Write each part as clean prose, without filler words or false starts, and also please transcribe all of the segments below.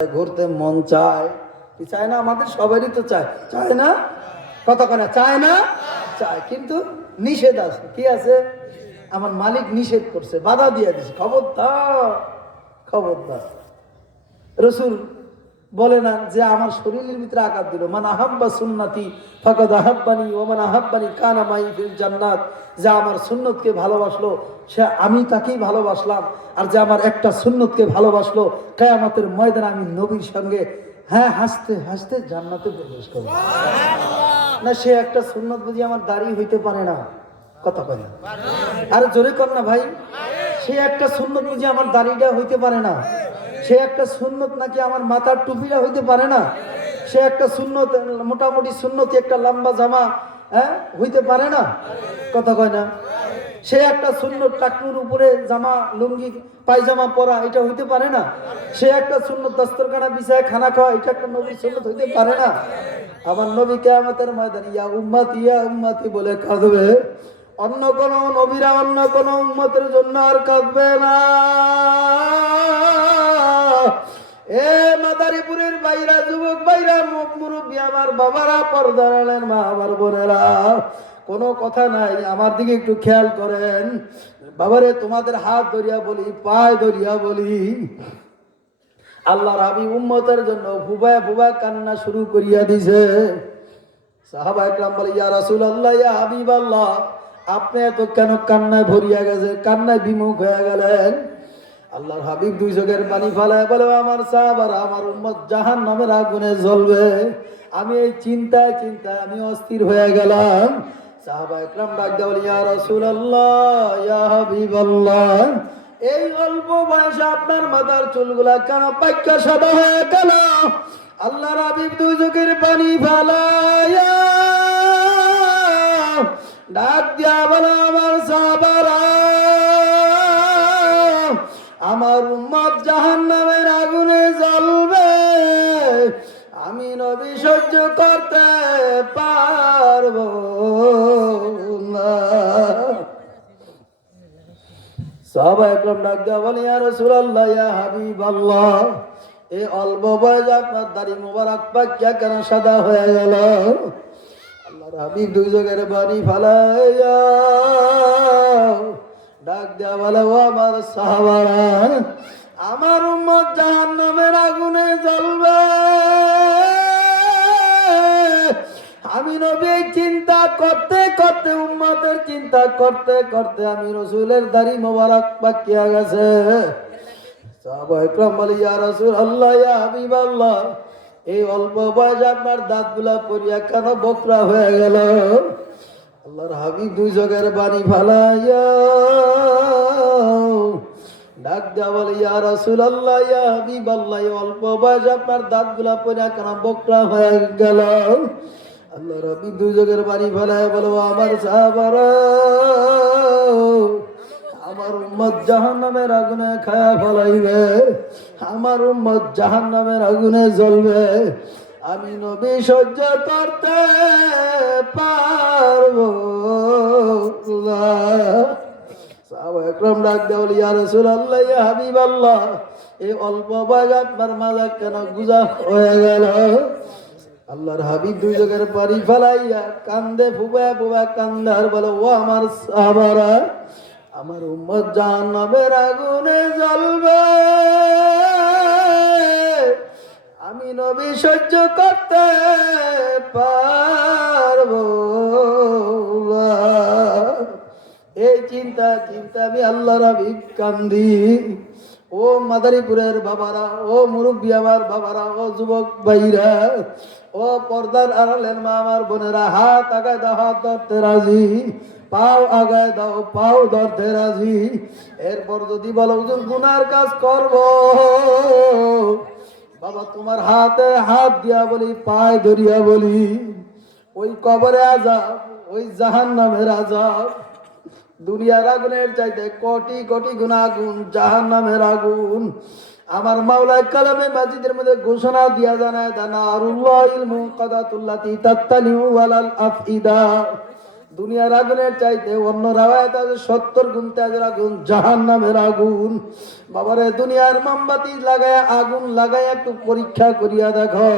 ঘুরতে মন চায় কি চায় না? আমাদের সবারই তো চায়, চায় না? কতক্ষণে চায় না? চায়, কিন্তু নিষেধ আছে। কি আছে? আমার মালিক নিষেধ করছে, বাধা দিয়ে দিছে, খবরদার খবরদার। রসুল বলে না যে আমার শরীরের ভিতরে আঘাত দিল, মান আহাব্বা সুন্নতি ফাকাদ আহাব্বানি ওয়া মান আহাব্বানি কানা মাই ফিল জান্নাত। যে আমার সুন্নতকে ভালোবাসলো সে আমি তাকেই ভালোবাসলাম, আর যে আমার একটা সুন্নতকে ভালোবাসলো কিয়ামতের ময়দানে আমি নবীর সঙ্গে হাসতে হাসতে জান্নাতে প্রবেশ করব। না, সে একটা সুন্নত বুঝি আমার দাড়ি হইতে পারে না? কথা কয় না? আরে জোরে কর না ভাই। সে একটা সুন্নত বুঝি আমার দাড়িটা হইতে পারে না? সে একটা সুন্নত নাকি আমার মাথার টুপিটা হইতে পারে না? সে একটা সুন্নত, মোটামুটি সুন্নতি একটা লম্বা জামা হইতে পারে না? কথা কয় না? সে একটা সুন্নত টাকনুর উপরে জামা লুঙ্গি পায়জামা পরা, এটা হইতে পারে না? সে একটা সুন্নত দস্তরখানা বিছায় খানা খাওয়া, এটা একটা নবীর সুন্নত হইতে পারে না? আমার নবী কিয়ামতের ময়দানে ইয়া উম্মতি বলে কাঁদবে। অন্য কোন নবীরা অন্য কোন উম্মতের জন্য আর কাঁদবে না। এ মাদারীপুরের বাইরা, যুবক বাইরা, মুরব্বী, আমার বাবারা, পর্দার আলের মা, আমার বোনেরা, কোনো কথা নাই, আমার দিকে একটু খেয়াল করেন। বাবারে, তোমাদের হাত ধরিয়া বলি, পায়ে ধরিয়া বলি, আল্লাহর হাবিব উম্মতের জন্য ফুবায় ফুবায় কান্না শুরু করিয়া দিছে। সাহাবা একরাম বলে, ইয়া রাসূলুল্লাহ, ইয়া হাবিবাল্লাহ, আপনি এত কেন কান্নায় ভরিয়া গেছে, কান্নায় বিমুখ হয়ে গেলেন? আল্লাহর হাবিব দুই চোখের পানি ফালায় বলে, আমার সাহাবারা, আমার উম্মত জাহান্নামের আগুনে জ্বলবে। আমি এই চিন্তায় চিন্তায় আমি অস্থির হয়ে গেলাম। সাহাবা একরাম ডাক দিয়ে বলে, ইয়া রাসূলুল্লাহ, ইয়া হাবিবাল্লাহ, এই অল্প বয়সে আপনার মাথার চুলগুলা কেন পাইকা সাদা হয়ে গেল? আল্লাহর হাবিব দুই চোখের পানি ফালায়া ডাক দিয়া বলে, আমার সাহাবারা, আমার উম্মত জাহান্নামের আগুনে জ্বলবে, আমি নবী সহ্য করতে পারবো না। সাহাবা একরাম ডাক দিয়া বলে, ইয়া রাসূলুল্লাহ, ইয়া হাবিবাল্লাহ, এই অল্প বয়সে আপনার দাড়ি মোবারক পাকিয়া কেন সাদা হয়ে গেল? আল্লাহর হাবিব দুই চোখের পানি ফালাইয়া ডাক দেয়া বলে, ও আমার সাহাবারা, আমার উম্মত জাহান্নামের আগুনে জ্বলবে, আমি নবী চিন্তা করতে করতে, উম্মতের চিন্তা করতে করতে আমি রাসূলের দাড়ি মোবারক পাকিয়া গেছে। সাহাবা একরাম বলে, ইয়া রাসূলুল্লাহ, ইয়া হাবিবাল্লাহ, এই অল্প বয়সে আপনার দাঁতগুলা পড়িয়া কেন বকরা হয়ে গেল? আল্লাহর হাবিব দুই চোখের পানি ফালাইয়া ডাক দেয়া বলে, ইয়া রাসূলুল্লাহ, ইয়া হাবিবাল্লাহ, এই অল্প বয়সে আপনার দাঁতগুলা পড়িয়া কেন বকরা হয়ে গেল? আল্লাহর হাবিব দুই চোখের পানি ফালাইয়া বলে, আমার সাহাবারা, আমার উম্মত জাহান্নামের আগুনে খায়া ফলাইবে, আমার উম্মত জাহান্নামের আগুনে জ্বলবে, আমি নবী সহ্য করতে পারবো না। সাহাবা একরাম ডাক দেয়া বলে, ইয়া রাসূলুল্লাহ, ইয়া হাবিবাল্লাহ, এই অল্প বয়সে আপনার মাজা কেন গুজা হয়ে গেল? আল্লাহর হাবিব দুই চোখের পানি ফেলাইয়া কান্দে, ফুবা ফুবা কান্দে, আর বলে, ও আমার সাহাবারা, আমার উম্মত জাহান্নামের আগুনে জ্বলবে, আমি নবী সহ্য করতে পারবো না। এই চিন্তা চিন্তা আমি আল্লাহর হাবিব কান্দি। ও মাদারীপুরের বাবারা, ও মুরব্বী আমার বাবারা, ও যুবক ভাইরা, ও পর্দার আড়ালের মা, আমার বোনেরা, হাত আগায় দাও, হাত ধরতে রাজি, পাও আগায় দাও, পাও ধরতে রাজি। এরপর যদি বলো হুজুর গুনার কাজ করব, বাবা তোমার হাতে হাত দিয়া বলি, পায়ে ধরিয়া বলি, ওই কবরে আযাব, ওই জাহান্নামের আযাব, দুনিয়ার আগুনের চাইতে কোটি কোটি গুণ আগুন জাহান্নামের আগুন। আমার মাওলা কালামে মাজিদের মধ্যে ঘোষণা দিয়া জানায়, নারুল্লাহিল মুকাদাতুল্লাতী তাত্তালিউ আলাল আফইদা, দুনিয়ার আগুনের চাইতে অন্য রাওয়ায়াত আছে 70 গুণ তেজের আগুন, জাহান্নামের আগুন। বাবারে দুনিয়ার মোমবাতি লাগায় আগুন লাগায় একটু পরীক্ষা করিয়া দেখো,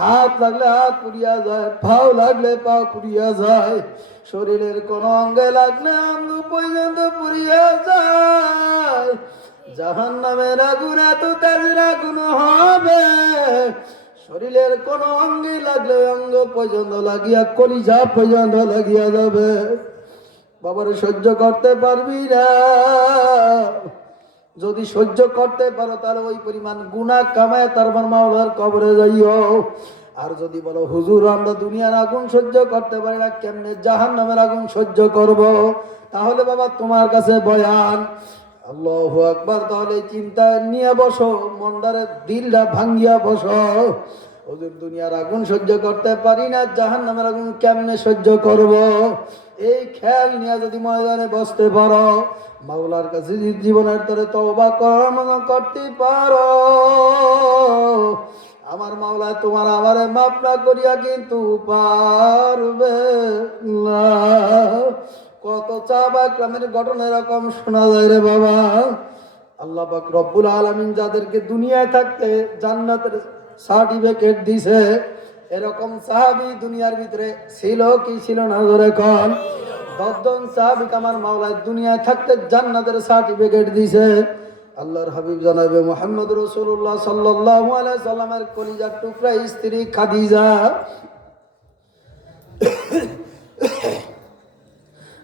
হাত লাগলে হাত পুড়িয়া যায়, পাও লাগলে পা পুড়িয়া যায়, শরীরের কোন অঙ্গে লাগলে অঙ্গ পর্যন্ত পুড়িয়া যায়। জাহান্নামের আগুন এত তেজের আগুন হবে, শরীরের কোন অঙ্গে লাগলে অঙ্গ পর্যন্ত লাগিয়া কলিজা পর্যন্ত লাগিয়া যাবে। বাবারে সহ্য করতে পারবি না। যদি সহ্য করতে পারো তাহলে ওই পরিমাণ গুনাহ কামায় তারপর মাওলার কবরে যাইও। আর যদি বলো হুজুর আমরা দুনিয়ার আগুন সহ্য করতে পারি না, কেমনে জাহান্নামের আগুন সহ্য করব, তাহলে বাবা তোমার কাছে বয়ান। আল্লাহু আকবার। তাহলে চিন্তা নিয়ে বসো, মন্দারে দিলটা ভাঙ্গিয়া বসো। হুজুর দুনিয়ার আগুন সহ্য করতে পারি না, জাহান্নামের আগুন কেমনে সহ্য করব, এই খেয়াল নিয়ে যদি ময়দানে বসতে পারো, মাওলার কাছে জীবনের তরে তওবা করতে পারো, আমার মাওলা তোমার আমারে মাফ না করিয়া কিন্তু পারবে না। কত সাহাবা একরামের ঘটনা এরকম শোনা যায় রে বাবা। আল্লাহ পাক রব্বুল আলামিন যাদেরকে দুনিয়ায় থাকতে জান্নাতের সার্টিফিকেট দিছে, এরকম সাহাবী দুনিয়ার ভিতরে ছিল কি ছিল না ধরে কোন? 10 জন সাহাবীকে আমার মাওলা দুনিয়ায় থাকতে জান্নাতের সার্টিফিকেট দিছে। আল্লাহর হাবিব জনাবে মুহাম্মদ রাসূলুল্লাহ সাল্লাল্লাহু আলাইহি সাল্লামের কলিজার টুকরা স্ত্রী খাদিজা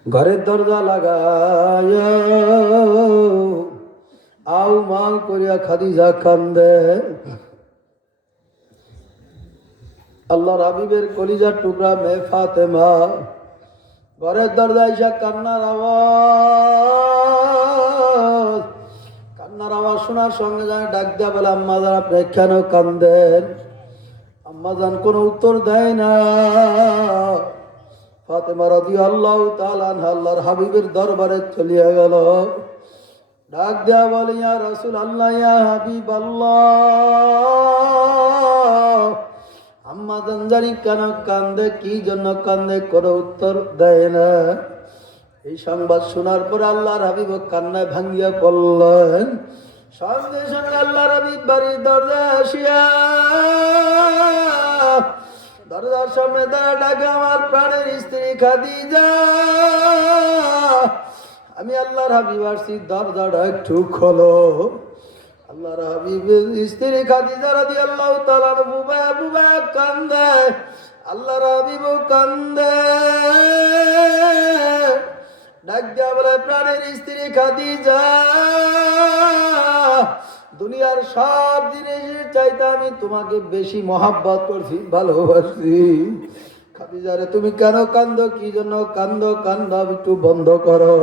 ঘরের দরজা লাগায়া আউ মাউ করিয়া খাদিজা কান্দে। আল্লাহর হাবিবের কলিজার টুকরা মেয়ে ফাতেমা ঘরের দরজায় এসে কান্নার আওয়াজ শোনার সঙ্গে যায় ডাক দেয়া বলে, আম্মাজান আপনি কেন কান্দেন? আম্মাজান কোনো উত্তর দেয় না। ফাতেমা রাদিয়াল্লাহু তাআলা আনহা আল্লাহর হাবিবের দরবারে চলিয়া গেল, ডাক দেয়া বলে, ইয়া রাসূলুল্লাহ, ইয়া হাবিবাল্লাহ, আম্মা জানজানি কেন কান্দে, কি জন্য কান্দে, কোনো উত্তর দেয় না। এই সংবাদ শোনার পর আল্লাহর হাবিব কান্নায় ভাঙ্গিয়া পড়লেন। সঙ্গে সঙ্গে আল্লাহর হাবিব বাড়ির দরজায় আসিয়া দরজার সামনে দাঁড়া ডাকে, আমার প্রাণের স্ত্রী খাদিজা, আমি আল্লাহর হাবিব আসছি, দরজাটা একটু খোলো। আল্লাহর হাবিবের স্ত্রী খাদিজা রাদিয়াল্লাহু তাআলা বুবা বুবা কান্দে, আল্লাহর হাবিবও কান্দে। ডাক দিয়া বলে, প্রাণের স্ত্রী খাদিজা, দুনিয়ার সব জিনিসের চাইতে আমি তোমাকে বেশি মহাব্বত করছি, ভালোবাসি। খাদিজা রে তুমি কেন কান্দো, কি জন্য কান্দো? কান্দা একটু বন্ধ করো।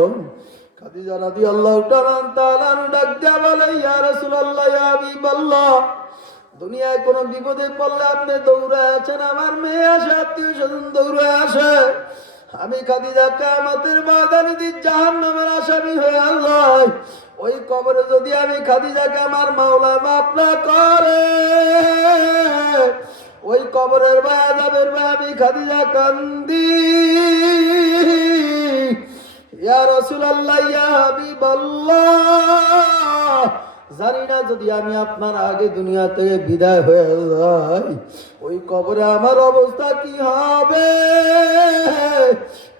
খাদিজা রাদিয়াল্লাহু তাআলা ডাক দিয়া বলে, ইয়া রাসূলুল্লাহ, ইয়া হাবিবাল্লাহ, দুনিয়ায় কোনো বিপদে পড়লে আপনি দৌড়ে আছেন, আমার মেয়ে আসে, আত্মীয় স্বজন দৌড়ে আসে, আমি খাদিজা কিয়ামতের ময়দানে জাহান্নামের আসামি হয়ে আল্লাহ ওই কবরে যদি আমি খাদিজাকে আমার মাওলা মাফ না করে, ওই কবরের আযাবের ভয়ে আমি খাদিজা কান্দি। ইয়া রাসূলুল্লাহ, ইয়া হাবিবাল্লাহ, জানি না যদি আমি আপনার আগে দুনিয়া থেকে বিদায় হয়ে যাই, ওই কবরে আমার অবস্থা কি হবে,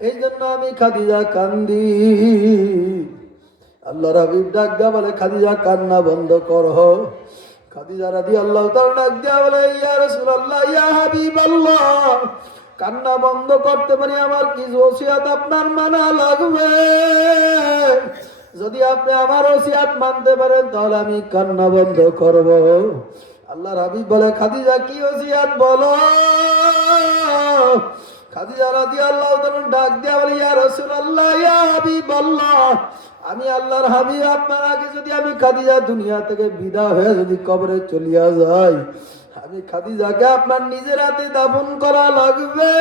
এই জন্য আমি খাদিজা কান্দি। আল্লাহর হাবিব ডাক দেয়া বলে, খাদিজা কান্না বন্ধ করো। খাদিজা রাদিয়াল্লাহু তাআলা ডাক দেয়া বলে, ইয়া রাসূলুল্লাহ, ইয়া হাবিবাল্লাহ, কান্না বন্ধ করতে পারি, আমার কিছু ওসিয়ত আপনার মানা লাগবে। যদি আপনি আমার ওসিয়ত মানতে পারেন তাহলে আমি কান্না বন্ধ করব। আল্লাহর হাবিব বলে, খাদিজা কি ওসিয়ত বলো। খাদিজা রাদিয়াল্লাহু তাআলা ডাক দেয়া বলে, ইয়া রাসূলুল্লাহ, ইয়া হাবিবাল্লাহ, আমি আল্লাহর হাবিব আপনার আগে যদি আমি খাদিজা দুনিয়া থেকে বিদায় হয়ে যদি কবরে চলিয়া যাই, আমি খাদিজাকে আপনার নিজের হাতে দাফন করা লাগবে,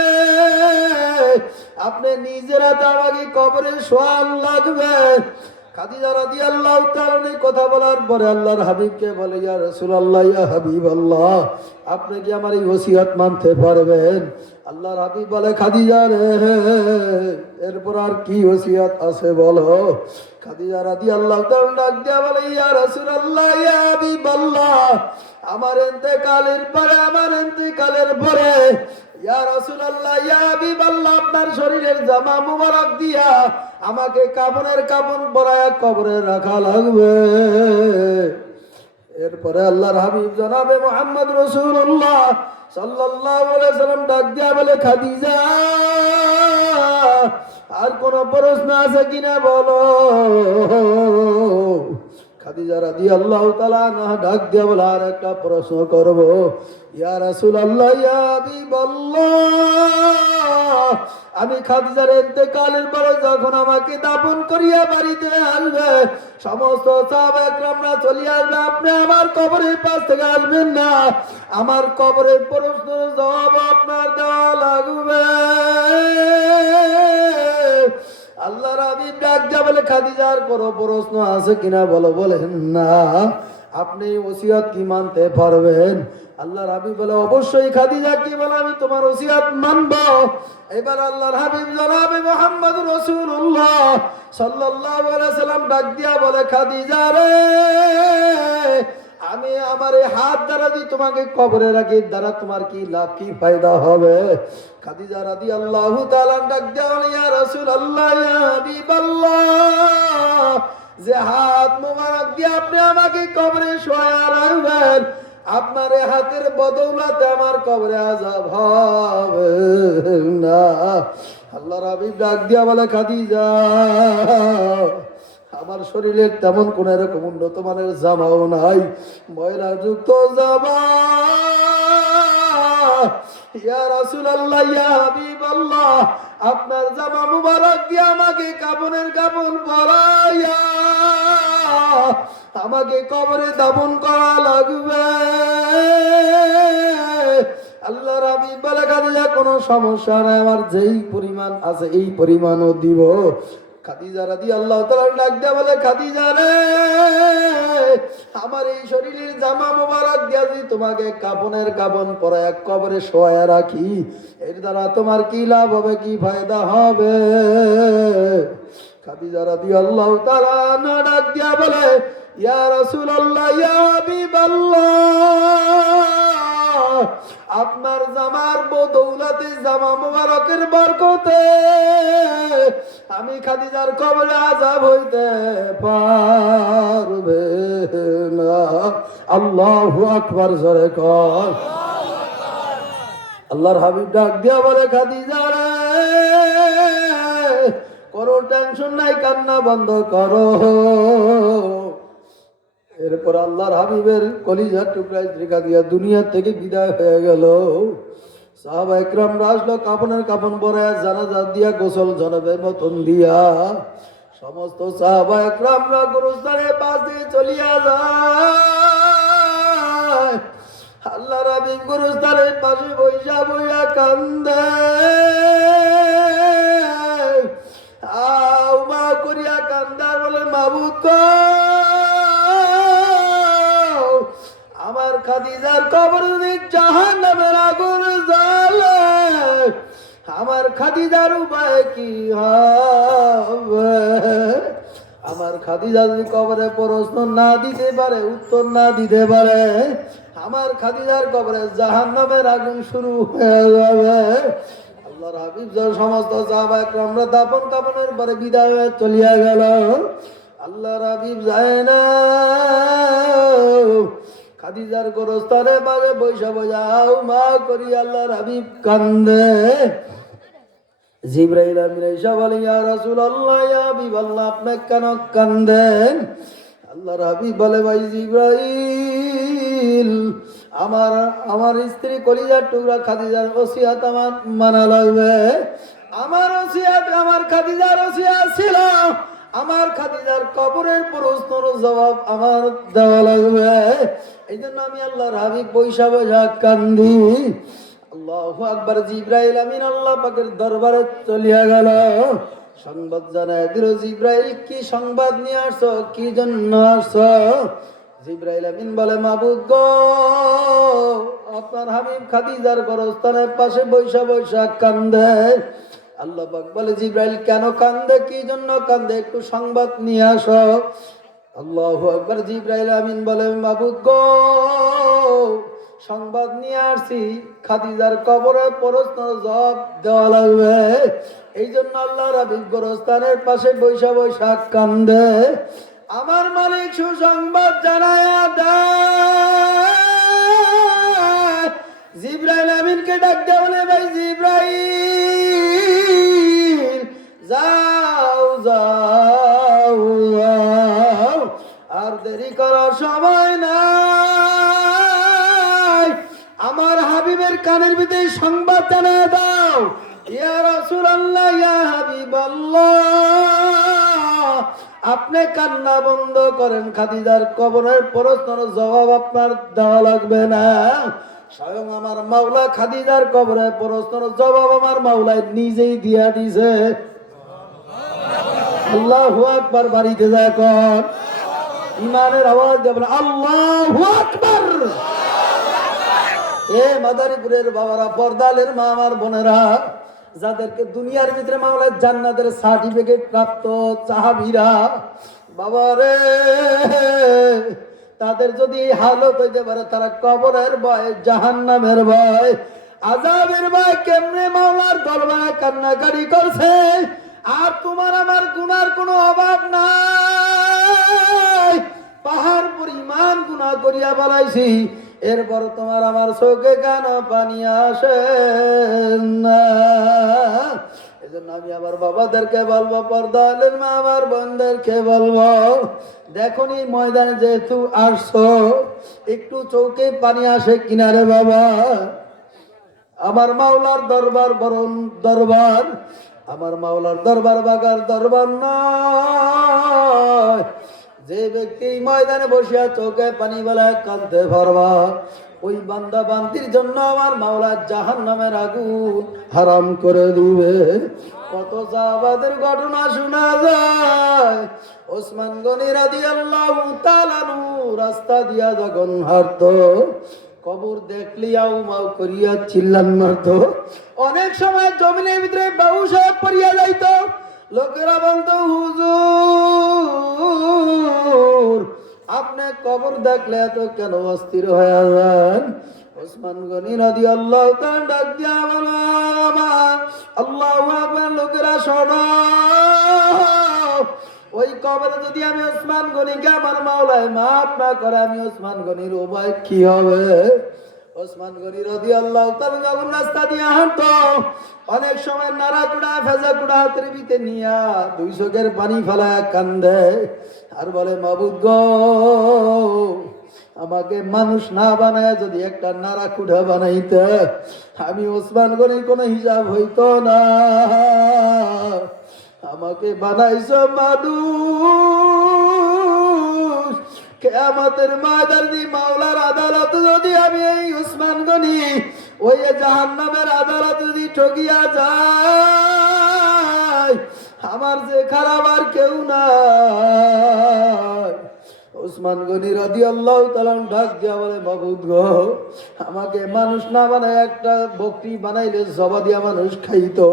আপনি নিজের হাতে আমাকে কবরে শোয়ান লাগবে। খাদিজা রাদিয়াল্লাহু তাআলা কথা বলার পরে আল্লাহর হাবিবকে বলে, ইয়া রাসূলুল্লাহ, ইয়া হাবিবাল্লাহ, আপনি কি আমার এই ওসিয়ত মানতে পারবেন? আল্লাহর হাবিব বলে, খাদিজা রে, এরপর আর কি ওসিয়ত আছে বলো। খাদিজা রাদিয়াল্লাহু তাআলা ডাক দিয়া বলে, ইয়া রাসূলুল্লাহ, ইয়া হাবিবাল্লাহ, আমার ইন্তেকালের পরে ইয়া রাসূলুল্লাহ, ইয়া হাবিবাল্লাহ, আপনার শরীরের জামা মুবারক দিয়া আমাকে কাফন পরায়া কবরে রাখা লাগবে। এরপরে আল্লাহর হাবিব জনাবে মুহাম্মদ রাসূলুল্লাহ সাল্লাল্লাহু আলাইহি ওয়াসাল্লাম ডাক দিয়া বলে, খাদিজা, আর কোন প্রশ্ন আছে কিনা বলো। খাদিজা রাদিয়াল্লাহু তাআলা আনহা ডাক দিয়া বলে, আর একটা প্রশ্ন করব। ইয়া রাসূলুল্লাহ, ইয়া হাবিবাল্লাহ, আমি খাদিজার ইন্তেকালের পরে যখন আমাকে দাফন করিয়া বাড়িতে আসবে, সমস্ত সাহাবা کرامরা চলে আসবে, আপনি আমার কবরের পাশ থেকে আসবেন না, আমার কবরের প্রশ্নের জবাব আপনার দেওয়া লাগবে। আল্লাহর হাবিব ডাক দিয়া বলে, খাদিজার কোনো প্রশ্ন আছে কিনা বলো। বলেন না। আপনি ওসিয়ত কি মানতে পারবেন? আল্লাহর হাবিব বলে, অবশ্যই খাদিজা কি বলে, আমি তোমার ওসিয়ত মানব। এবার আল্লাহর হাবিব জনাবে মুহাম্মদ রাসূলুল্লাহ সাল্লাল্লাহু আলাইহি ওয়াসাল্লাম ডাক দিয়া বলে, খাদিজা রে, আমি আমার এই হাত দ্বারা যদি তোমাকে কবরে রাখি, দ্বারা তোমার কি লাভ, কি ফায়দা হবে? খাদিজা রাদিয়াল্লাহু তাআলা ডাক দিয়া বলে, ইয়া রাসূলুল্লাহ, ইয়া হাবিবাল্লাহ, যে হাত মোবারক দিয়ে আপনি আমাকে কবরে শোয়া রাখবেন, আপনার এই হাতের বদৌলতে আমার কবরে আযাব হবে না। আল্লাহর হাবিব ডাক দিয়া বলে, খাদিজা, আমার শরীরের তেমন কোন এরকম উন্নত মানের জামাও নাই, ময়লা যুক্ত জামা। ইয়া রাসূলুল্লাহ, ইয়া হাবিবাল্লাহ, আপনার জামা মুবারক দিয়ে আমাকে কাফন পরাইয়া আমাকে কবরে দাফন করা লাগবে। আল্লাহর হাবিব বলে, খাদিজা, কোনো সমস্যা নাই, আমার যেই পরিমাণ আছে এই পরিমাণও দিব। খাদিজা রাদিয়াল্লাহু তাআলা ডাক দিয়া বলে, খাদিজা রে, আমার এই শরীরের জামা মোবারক দিয়া যদি তোমাকে কাফন পরায়া কবরে শোয়া রাখি, এর দ্বারা তোমার কি লাভ হবে, কি ফায়দা হবে? খাদিজা রাদিয়াল্লাহু তাআলা ডাক দিয়া বলে, ইয়া রাসূলুল্লাহ, ইয়া হাবিবাল্লাহ, আপনার জামার বদৌলতে, জামা মুবারকের বরকতে আমি খাদিজার কবরে আযাব হইতে পারবে না। আল্লাহু আকবার, জোরে কর। আল্লাহর হাবিব ডাক দিয়া বলে, খাদিজা রে, কোনো টেনশন নাই, কান্না বন্ধ করো। এরপর আল্লাহর হাবিবের কলিজার টুকরা স্ত্রীকা দিয়া দুনিয়া থেকে বিদায় হয়ে গেল। সাহাবা একরামরা আসলো, কাফন পরায়া জানাজা দিয়া গোসল জনাবের মতন দিয়া সমস্ত সাহাবা একরামরা গুরুস্থানের পাশ দিয়ে চলিয়া যায়। আল্লাহর হাবিব গুরুস্থানের পাশে বইয়া কান্দে, মা করিয়া কান্দার বলে, মাবুদ, আমার খাদিজার কবর যদি জাহান্নামের আগুন জ্বলে, আমার খাদিজার উপায় কি হবে? আমার খাদিজা যদি কবরে প্রশ্ন না দিতে পারে, উত্তর না দিতে পারে, আমার খাদিজার কবরে জাহান্নামের আগুন শুরু হয়ে যাবে। আল্লাহর হাবিব সমস্ত সাহাবা একরামরা দাফন কাফনের পরে বিদায় হয়ে চলিয়া গেল। আল্লাহর হাবিব যায় না, খাদিজার গোরস্থানে বাজে বৈশা বজাও মা করি আল্লাহর হাবিব কান্দে। জিবরাইল আমিন এসে বলে, ইয়া রাসূলুল্লাহ, ইয়া হাবিবাল্লাহ, আপনি কেন কান্দেন? আল্লাহর হাবিব বলে, ভাই জিবরাইল, আমার স্ত্রী কলিজার টুকরা খাদিজার ওসিয়ত আমার মানা লাগবে। আমার ওসিয়ত, আমার খাদিজার ওসিয়ত ছিল, আমার খাদিজার কবরের প্রশ্নের জবাব আমার দেওয়া লাগবে। এই জন্য আমি আল্লাহর হাবিব বৈশা কান্দি। আল্লাহু আকবার। জিবরাইল আমিন আল্লাহ পাকের দরবারে চলিয়া গেল। সংবাদ জানায় দিল, জিব্রাইল কি সংবাদ নিয়ে আসছো, কি জন্য আসছো? জিব্রাইল আমিন বলে, মাবুদ গো, আপনার হাবিব খাদিজার গোরস্থানের পাশে বৈশা বৈশা কান্দে। আল্লাহ পাক বলে, জিব্রাইল কেন কান্দে, কি জন্য কান্দে, একটু সংবাদ নিয়ে আসো। আল্লাহু আকবার। জিব্রাইল আমিন বলে, মাবুদ গো, সংবাদ নিয়ে আসছি, খাদিজার কবরে প্রশ্ন জবাব দেওয়া লাগবে, এই জন্য আল্লাহর হাবিব গোরস্থানের পাশে বৈশা বৈশা কান্দে। আমার মালিক সুসংবাদ জানায়া দেয়। জিব্রাইল আমিনকে ডাক দেয়া বলে, ভাই জিব্রাইল, যাও যাও যাও, আর দেরি করার সময় নাই, আমার হাবিবের কানের ভিতরে সংবাদ জানায়া দাও। ইয়া রাসূলুল্লাহ, ইয়া হাবিবাল্লাহ, আপনি কান্না বন্ধ করেন, খাদিজার কবরের প্রশ্নের জবাব আপনার দেওয়া লাগবে না। স্বয়ং আমার মাওলা খাদিজার কবরের প্রশ্নের জবাব আমার মাওলায় নিজেই দিয়া দিছে। আল্লাহু আকবার। বাড়িতে যায় কোন ইমানের আওয়াজ দেবেন, আল্লাহু আকবার। এ মাদারীপুরের বাবারা, পর্দালের মা, আমার বোনেরা, যাদেরকে দুনিয়ার ভিতরে মাওলার জান্নাতের সার্টিফিকেট প্রাপ্ত সাহাবীরা, বাবারে, তাদের যদি এই হালত হইতে পারে, তারা কবরের ভয়, জাহান্নামের ভয়, আযাবের ভয় কেমনে মাওলার দরবারে কান্নাকারি করছে। আর তোমার আমার গুনার কোনো অভাব নাই, পাহাড় পরিমাণ গুনাহ করিয়া বানাইছি, এরপর তোমার আমার চোখে কেন পানি আসে না? এজন্য আমি আমার বাবাদেরকে বলবো, পর্দালের মা, আমার বোনদেরকে বলবো, দেখুন এই ময়দানে যেহেতু আসছো, একটু চোখে পানি আসে কিনারে বাবা। আমার মাওলার দরবার বরণ দরবার, আমার মাওলার দরবার বাগার দরবার নয়। যে ব্যক্তি ময়দানে বসিয়া চোখে পানি বেলায় কাঁদতে পারবা, ওই বান্দা বান্দির জন্য আমার মাওলা জাহান্নামের আগুন হারাম করে দিবে। কত সাহাবাদের ঘটনা শোনা যায়। ওসমান গনি রাদিয়াল্লাহু তাআলা আনহু রাস্তা দিয়া যখন হাঁটতো, কবর দেখলি আউ মাউ করিয়া চিল্লান মারতো। অনেক সময় জমিনের ভিতরে বাবু সাহেব পড়িয়া যাইত। লোকেরা বলতো, হুজুর, আপনি কবর দেখলে এত কেন অস্থির হয়ে যান? ওসমান গনি রাদিয়াল্লাহু তাআলা ডাক দিয়া বলে, আল্লাহু আকবার, লোকেরা শোনো, ওই কবরে যদি আমি ওসমান গনিকে আমার মাওলায় মাফ না করে, আমি ওসমান গনির উপায় কি হবে? ওসমান গনি রাদিয়াল্লাহু তাআলা যখন রাস্তা দিয়ে হাঁটতো, অনেক সময় নাড়া কুড়া ফেজা কুড়া হাতের ভিতরে নিয়া দুই চোখের পানি ফেলায় কান্দে আর বলে, মাবুদ গো, আমাকে মানুষ না বানায় যদি একটা নাড়া কুড়া বানাইতে, আমি ওসমান গনির কোনো হিসাব হইতো না। আমাকে বানাইছো মানুষ, কিয়ামতের ময়দানে মাওলার আদালত যদি আমি এই ওসমান গনি ওই জাহান্নামের আদালত যদি ঠকিয়া যায়, আমার যে খারাপ আর কেউ নাই। ওসমান গনি রাদিয়াল্লাহু তাআলা ডাক দিয়া বলে, মাবুদ গো, আমাকে মানুষ না বানায় একটা বকরি বানাইলে জবা দিয়া মানুষ খাইতো,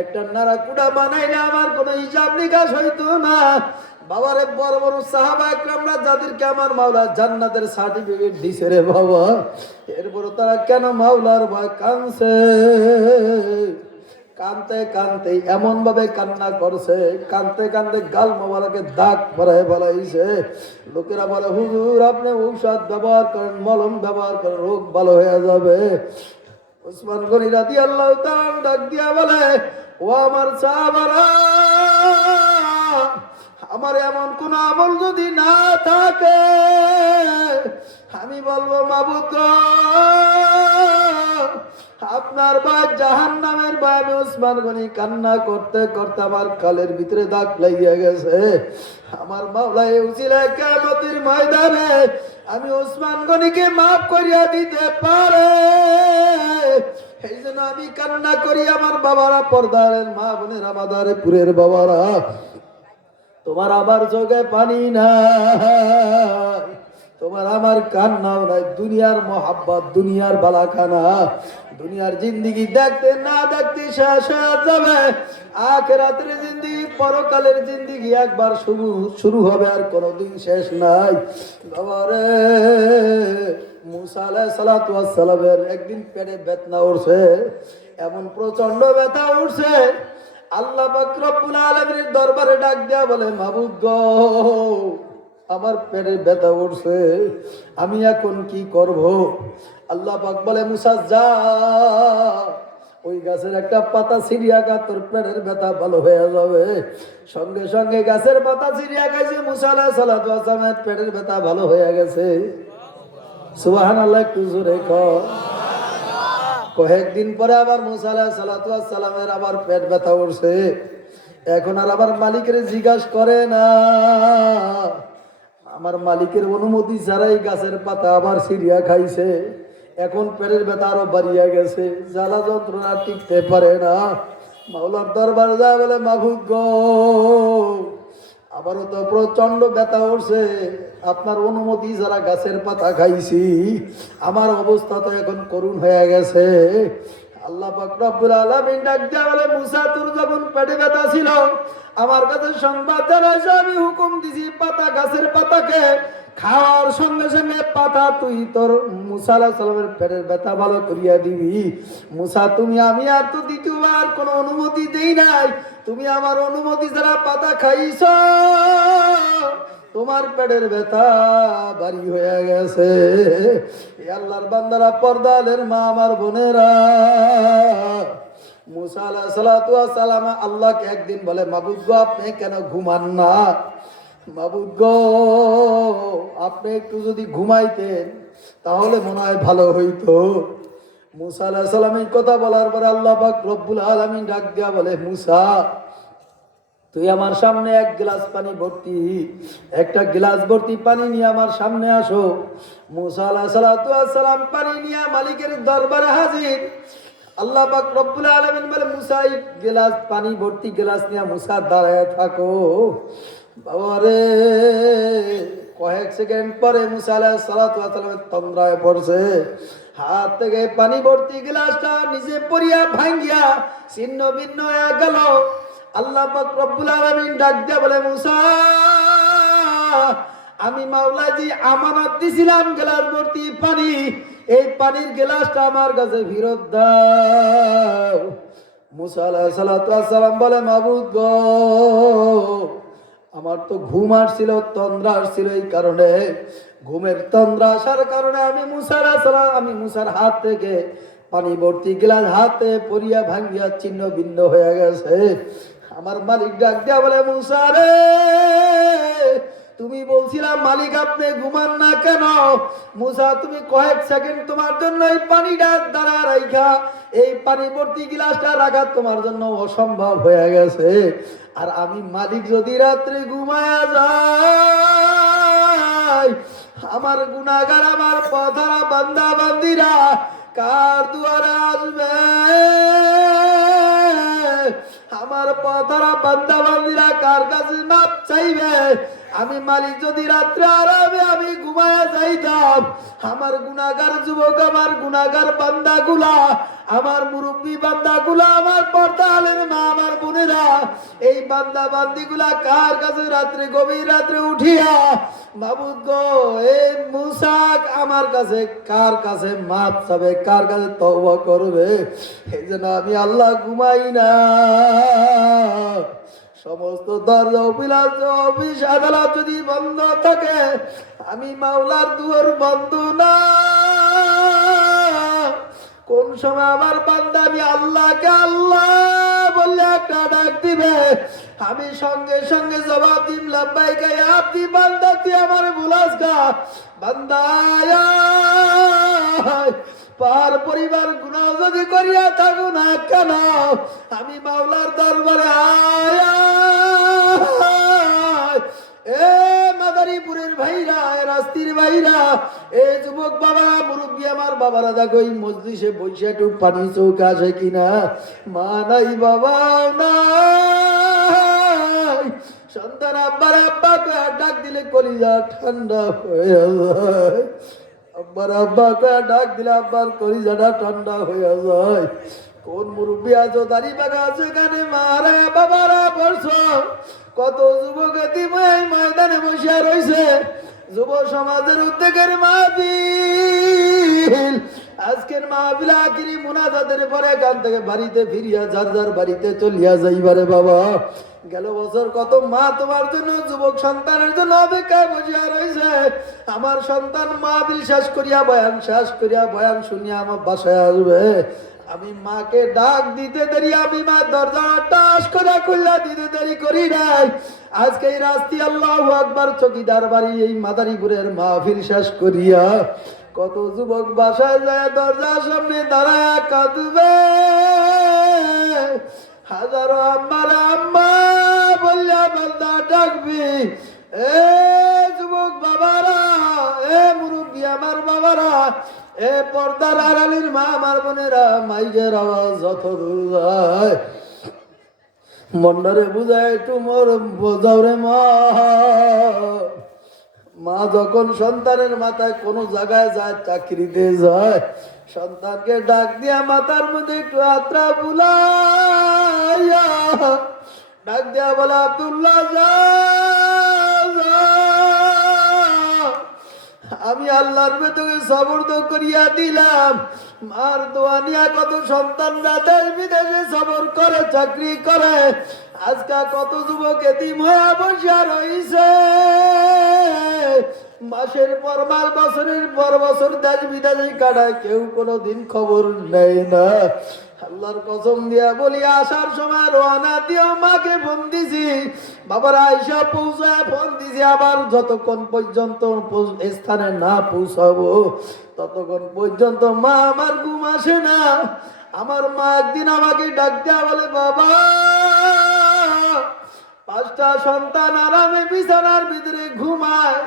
একটা নাড়া কুড়া বানাইলে আমার কোনো হিসাব নিকাশ হইতো না। বাবারে, বড় বড় সাহাবা একরামরা যাদেরকে আমার মাওলা জান্নাতের সার্টিফিকেট দিছে রে বাবা, এরপর তারা কেন মাওলার ভয় কাঁদছে? কানতে কানতে এমন ভাবে কান্না করছে, কানতে কানতে গাল মোবারকে দাগ পরায় বলাইছে। লোকেরা বলে, হুজুর, আপনি ঔষধ ব্যবহার করেন, মলম ব্যবহার করেন, রোগ ভালো হয়ে যাবে। ওসমান গনি রাদিয়াল্লাহু তাআলা ডাক দিয়া বলে, ও আমার সাহাবারা, আমার এমন কোন আমল যদি না থাকে, আমি বলবো, মাবুদ গো, আপনার ভয়, জাহান্নামের ভয়, আমি ওসমান গনি কান্না করতে করতে আমার কালের ভিতরে দাগ লাগিয়ে গেছে। আমার মাওলা এই উসিলায় কিয়ামতের ময়দানে আমি ওসমান গনিকে মাফ করিয়া দিতে পারে। এই জন্য আমি কান্না করি, আমার বাবারা, পর্দারের মা বোনেরা, মাদারীপুরের বাবারা, তোমার আমার চোখে পানি নাই, তোমার আমার কান্নাও নাই। দুনিয়ার মোহাব্বত, দুনিয়ার বালাখানা, দুনিয়ার জিন্দিগি দেখতে না দেখতে শেষ হয়ে যাবে। আখিরাতের জিন্দিগি, পরকালের জিন্দিগি একবার শুরু হবে, আর কোনোদিন শেষ নাই। বাবারে, মুসা আলাইহিস সালাতু ওয়াস সালামের একদিন পেটে বেদনা উঠছে, এমন প্রচন্ড ব্যথা উঠছে, আল্লাহ পাক রব্বুল আলামিনের দরবারে ডাক দেয়া বলে, মাবুদ গো, আমার পেটে ব্যথা উঠছে, আমি এখন কি করব? আল্লাহ পাক বলে, মুসা যা, ওই গাছের একটা পাতা ছিঁড়িয়া খা, তোর পেটের ব্যথা ভালো হয়ে যাবে। সঙ্গে সঙ্গে গাছের পাতা ছিঁড়িয়া খাইছে, মুসা আলাইহিস সালাতু ওয়াস সালামের পেটের ব্যথা ভালো হয়ে গেছে। সুবহানাল্লাহ, একটু জোরে কর। কয়েকদিন পরে আবার মুসা আলাইহিস সালাতু ওয়াস সালামের আবার পেট ব্যথা উঠছে। এখন আর আবার মালিকের জিজ্ঞাসা করে না, আমার মালিকের অনুমতি ছাড়াই গাছের পাতা আবার ছিঁড়িয়া খাইছে। এখন পেটের ব্যথা আরো বাড়িয়া গেছে, জ্বালা যন্ত্রণা টিকতে পারে না। মাওলার দরবার যায় বলে, মাবুদ গো, আবারও তো প্রচন্ড ব্যথা উঠছে, আপনার অনুমতি ছাড়া গাছের পাতা খাইছি, আমার অবস্থা তো এখন করুণ হয়ে গেছে। আল্লাহ পাক রব্বুল আলামিন ডাক দেয়া বলে, মুসা, তোর যখন পেটে ব্যথা ছিল, আমার কাছে সংবাদ জানাইছে, আমি হুকুম দিছি পাতা, গাছের পাতাকে খাওয়ার সঙ্গে সঙ্গে পাতা তুই তোর মুসা আলাইহিস সালামের পেটের ব্যথা ভালো করিয়া দিবি। মুসা, তুমি, আমি আর তো দ্বিতীয়বার কোনো অনুমতি দেই নাই, তুমি আমার অনুমতি ছাড়া পাতা খাইছ, তোমার পেটের ব্যথা ভারী হয়ে গেছে। আল্লাহর বান্দারা, পর্দালের মা, আমার বোনেরা, মুসা আলাইহিস সালাতু ওয়াস সালাম আল্লাহকে একদিন বলে, মাবুদ গো, আপনি কেন ঘুমান না? মাবুদ গো, আপনি একটু যদি ঘুমাইতেন তাহলে মনে হয় ভালো হইতো। মুসা আলাইহিস সালাম এই কথা বলার পরে আল্লাহ পাক রব্বুল আলামিন ডাক দিয়া বলে, মুসা, তুই আমার সামনে এক গ্লাস পানি ভর্তি, একটা গ্লাস ভর্তি পানি নিয়ে আমার সামনে আসো। মুসা আলাইহিস সালাতু ওয়াস সালাম পানি নিয়ে মালিকের দরবারে হাজির। আল্লাহ পাক রব্বুল আলামিন বলে, মুসা, এই গ্লাস পানি ভর্তি গ্লাস নিয়ে মুসা দাঁড়ায় থাকো। বাবারে, কয়েক সেকেন্ড পরে মুসা আলাইহিস সালাতু ওয়াস সালামের তন্দ্রায় পড়ছে, হাত থেকে পানি ভর্তি গ্লাসটা নিচে পড়িয়া ভাঙ্গিয়া ছিন্ন ভিন্ন হয়ে গেল। আল্লাহ পাক রব্বুল আলামিন ডাক দিয়ে বলে, মুসা, আমি মাওলাজি আমানত দিছিলাম গ্লাস ভর্তি পানি, এই পানির গ্লাসটা আমার কাছে ফেরত দাও। মুসা আলাইহিস সালাতু ওয়াস সালাম বলে, মাবুদ গো, আমার তো ঘুম আসছিল, তন্দ্রা আসছিল, এই কারণে ঘুমের তন্দ্রা আসার কারণে আমি মুসার হাত থেকে পানি ভর্তি গ্লাস হাতে পড়িয়া ভাঙ্গিয়া ছিন্ন ভিন্ন হয়ে গেছে। আমার মালিক ডাক দেয়া বলে, মুসা রে, তুমি বলছিলাম মালিক আপনি ঘুমান না কেন? মুসা, তুমি কয়েক সেকেন্ড তোমার জন্য এই পানিটা দাঁড়া রাখা, এই পানি ভর্তি গ্লাসটা রাখা তোমার জন্য অসম্ভব হয়ে গেছে। আর আমি মালিক যদি রাত্রে ঘুমায়া যাই, আমার গুনাহগার, আমার পথহারা বান্দা বান্দিরা কার দুয়ারে আসবে? আমার পথহারা বান্দা বান্দিরা কার কাছে মাপ চাইবে? আমি মালিক যদি রাত্রে আরামে আমি ঘুমায়া যাইতাম, আমার গুনাহগার যুবক, আমার গুনাহগার বান্দাগুলা, আমার মুরব্বী বান্দাগুলা, আমার পর্দালের মা, আমার বোনেরা, এই বান্দা বান্দিগুলা কার কাছে রাত্রে, গভীর রাত্রে উঠিয়া, মাবুদ গো, এই মুসা আমার কাছে কার কাছে মাপ চাবে, কার কাছে তওবা করবে? এই জন্য আমি আল্লাহ ঘুমাই না। সমস্ত দরজা, অফিস আদালত যদি বন্ধ থাকে, আমি মাওলার দুয়ার বন্ধ না। কোন সময় আমার বান্দা আমি আল্লাহকে আল্লাহ বললে একটা ডাক দিবে, আমি সঙ্গে সঙ্গে জবাব দিম, লাব্বাইক ইয়া আব্দি, বান্দা তুই আমার বুলাস গা, বান্দা পার পরিবার গুনাহ যদি করিয়া থাকো না কেন, আমি মাওলার দরবারে আয়। এ মাদারীপুরের ভাইরা, এ রাস্তির ভাইরা, এ যুবক বাবা, মুরব্বী আমার বাবারা, দেখো এই মজলিসে বসে একটু পানি চৌক আসে কিনা? মা নাই, বাবা নাই, সন্তান আব্বার আব্বাকে ডাক দিলে কলিজা ঠান্ডা হয়ে যায়। আব্বার আব্বাকে ডাক দিলে আব্বার কলিজাটা ঠান্ডা হয়ে যায়। কোন মুরব্বী আছো, দাড়ি বাগা আছে এখানে? মারা বাবারা বলছো, কত যুবক এই ময়দানে বসে রয়েছে। যুব সমাজের উদ্যোগের মাহফিল, আজকের মাহফিল আখিরি মুনাজাতের পরে এখান থেকে বাড়িতে ফিরিয়া যার যার বাড়িতে চলিয়া যাইবারে বাবা। গেল বছর কত মা তোমার জন্য, যুবক সন্তানের জন্য অপেক্ষায় বসিয়া রয়েছে। আমার সন্তান মাহফিল শেষ করিয়া বয়ান শুনিয়া আমার বাসায় আসবে। আমি মাকে ডাক দিতে দেরি, আমি মা দরজা টাস করে খুললা দিতে দেরি করি নাই। আজকে এই রাস্তি আল্লাহু আকবার চকিদার বাড়ি এই মাদারীপুরের মাহফিল শেষ করিয়া কত যুবক বাসায় যায় দরজার সামনে দাঁড়ায় কাঁদবে। হাজারো আম্মার আম্মা বললা বলদা ডাকবি। এ যুবক বাবারা, এ মুরব্বী আমার বাবারা, এ পর্দার আড়ালের মা আমার বোনেরা, মাইকের আওয়াজ যত দূর যায় মন্ডরে বুঝায় একটু মোর বোঝাও রে মা। মা যখন সন্তানের মাথায় কোনো জায়গায় যায়, চাকরিতে যায়, সন্তানকে ডাক দিয়া মাথার মধ্যে একটু আত্রা বুলাইয়া ডাক দিয়া বলে, আব্দুল্লাহ যা, আমি আল্লাহর তোকে সবর তো করিয়া দিলাম। মার দোয়া নিয়া কত সন্তানরা দেশ বিদেশে সবর করে, চাকরি করে। আজকাল কত যুবক এতিম হয়ে বসিয়া রইছে। মাসের পর মাস, বছরের পর বছর দেশ বিদেশে কাটায়, কেউ কোনোদিন খবর নেয় না। আল্লাহর কসম দিয়া বলি, আসার সময় রওনা দিও, মাকে ফোন দিছি, বাবারা আইসা পৌঁছায় ফোন দিছি। আবার যতক্ষণ পর্যন্ত স্থানে না পৌঁছাবো ততক্ষণ পর্যন্ত মা আমার ঘুম আসে না। আমার মা একদিন আমাকে ডাক দেয়া বলে, বাবা 5টা সন্তান আরামে বিছানার ভিতরে ঘুমায়,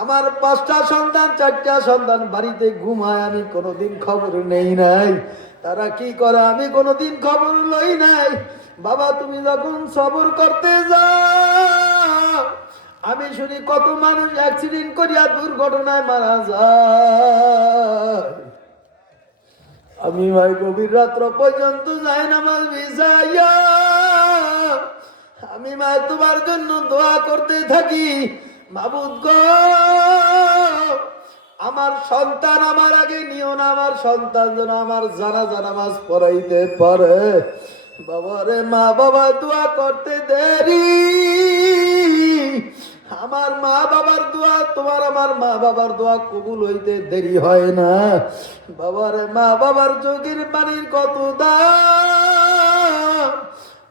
আমার 5টা সন্তান, 4টা সন্তান বাড়িতে ঘুমায়, আমি কোনোদিন খবর নেই নাই। তারা কি করে আমি কোনোদিন খবর লই নাই। বাবা তুমি যখন সবর করতে যাও, আমি শুনি কত মানুষ অ্যাক্সিডেন্ট করিয়া দুর্ঘটনায় মারা যায়। আমি ভাই গভীর রাত্র পর্যন্ত যাই নামাজ বিছাইয়া, আমি মা তোমার জন্য দোয়া করতে থাকি, মাবুদ গো আমার সন্তান আমার আগে নিও না, আমার সন্তান যেন আমার জানাজা নামাজ পড়াইতে পারে। বাবারে মা বাবা দোয়া করতে দেরি, আমার মা বাবার দোয়া, তোমার আমার মা বাবার দোয়া কবুল হইতে দেরি হয় না। বাবারে মা বাবার চোখের পানির কত দাম।